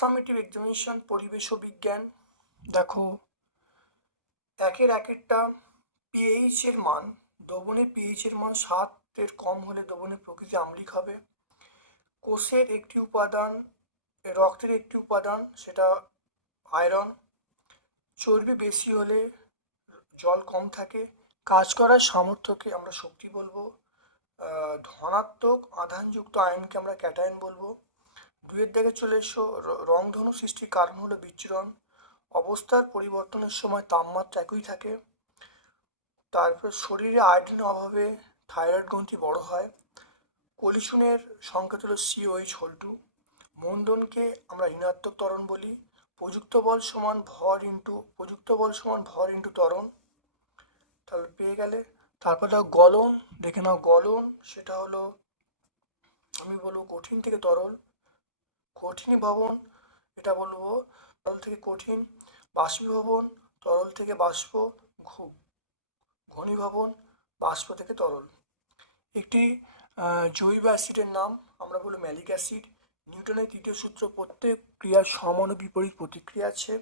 Summative examination পরিবেশ ও বিজ্ঞান। দেখো, একের একেরটা পিএইচ এর মান, দ্রবণে পিএইচ এর মান সাতের কম হলে দ্রবণের প্রকৃতি আম্লিক হবে। কোষের একটি উপাদান, রক্তের একটি উপাদান, সেটা আয়রন চর্বি বেশি হলে জল কম থাকে। কাজ করার সামর্থ্যকে আমরা শক্তি বলব। ধনাত্মক আধানযুক্ত আয়নকে আমরা ক্যাটায়ন বলব। দুয়ের দিকে চলে এসো। রংধনু সৃষ্টির কারণ হলো বিচ্ছুরণ অবস্থার পরিবর্তনের সময় তাপমাত্রা একই থাকে। তারপর শরীরে আয়োডিনের অভাবে থাইরয়েড গ্রন্থি বড় হয়। কলিশনের সংকেত হলো সিওএইচ হোল টু মন্দনকে আমরা ঋণাত্মক ত্বরণ বলি। প্রযুক্ত বল সমান ভর ইন্টু প্রযুক্ত বল সমান ভর ইন্টু ত্বরণ। তাহলে পেয়ে গেলে? তারপর দেখো গলন, দেখে নাও গলন, সেটা হলো, আমি বলব কঠিন থেকে তরল। কঠিন ভবন, এটা বলব। তরল থেকে কঠিন বাষ্পীভবন, তরল থেকে বাষ্প ঘনীভবন, বাষ্প থেকে তরল। একটি জৈব অ্যাসিডের নাম আমরা বলব ম্যালিক অ্যাসিড। নিউটনের তৃতীয় সূত্র প্রত্যেক ক্রিয়ার সমান ও বিপরীত প্রতিক্রিয়া আছে।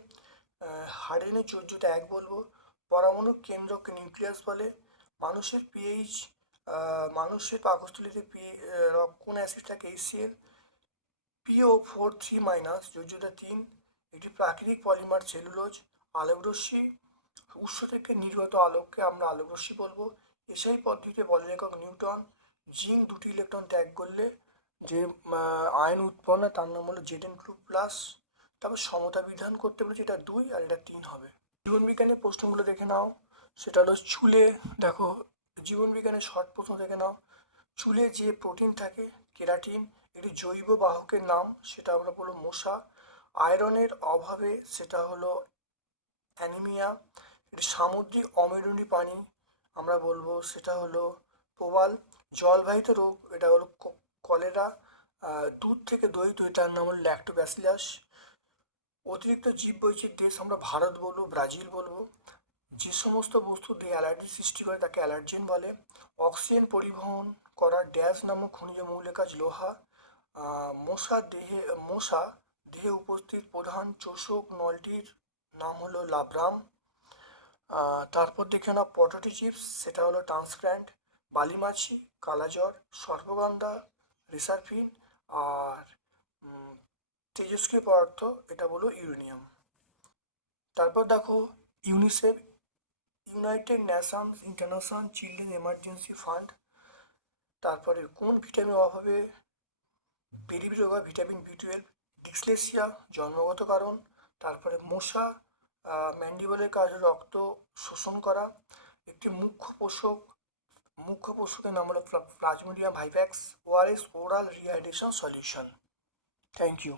হাইড্রোজেনের যোজ্যতা এক বলব। পরমাণু কেন্দ্রকে নিউক্লিয়াস বলে। মানুষের পিএইচ মানুষের পাকস্থলীতে পি কোন অ্যাসিড থাকে HCl PO four three minus যোজ্যতা তিন একটি প্রাকৃতিক পলিমার সেলুলোজ, আলোকরশ্মি, উৎস থেকে নির্গত আলোককে আমরা আলোকরশ্মি বলব। এসআই পদ্ধতিতে বলের একক নিউটন, জিঙ্ক দুটি ইলেকট্রন ত্যাগ করলে যে আয়ন উৎপন্ন, তার নাম হলো জেড এন টু প্লাস। তারপর সমতা বিধান করতে বলেছে এটা দুই আর এটা তিন হবে। জীবন বিজ্ঞানের প্রশ্নগুলো দেখে নাও। সেটা হলো চুলে, দেখো জীবন বিজ্ঞানের শর্ট প্রশ্ন দেখে নাও। চুলে যে প্রোটিন থাকে, কেরাটিন এটি জৈব বাহকের নাম সেটা আমরা বলব মশা। আয়রনের অভাবে সেটা হলো অ্যানিমিয়া। এটি সামুদ্রিক অমেরুনি পানি আমরা বলব সেটা হলো প্রবাল জলবাহিত রোগ, এটা হলো কলেরা। দুধ থেকে দই, দইটার নাম হলো ল্যাক্টোব্যাসিলাস অতিরিক্ত জীব দেশ আমরা ভারত বলব, ব্রাজিল বলব। যে সমস্ত বস্তু দিয়ে অ্যালার্জি সৃষ্টি করে তাকে অ্যালার্জেন বলে। অক্সিজেন পরিবহন করার ড্যাশ নামক খনিজ মৌলের কাজ লোহা। মশা দেহে মশা দেহে উপস্থিত প্রধান চোষক নলটির নাম হলো লাব্রাম তারপর দেখে না পটাটো চিপস, সেটা হলো ট্রান্সপ্ল্যান্ট বালিমাছি, কালাজ্বর, সর্পগন্ধা, রিসারফিন আর তেজস্ক্রিয় পদার্থ, এটা হলো ইউরেনিয়াম। তারপর দেখো UNICEF, United Nations International Children Emergency Fund. তারপরে কোন ভিটামিন অভাবে পেরিবি বা ভিটামিন বি টুয়েলভ ডিসলেসিয়া জন্মগত কারণ, তারপরে মশা ম্যান্ডিবলের কাজ রক্ত শোষণ করা, একটি মুখ্য পোষক, মুখ্য পোষকের নাম হলো Plasmodium vivax ORS oral rehydration solution. Thank you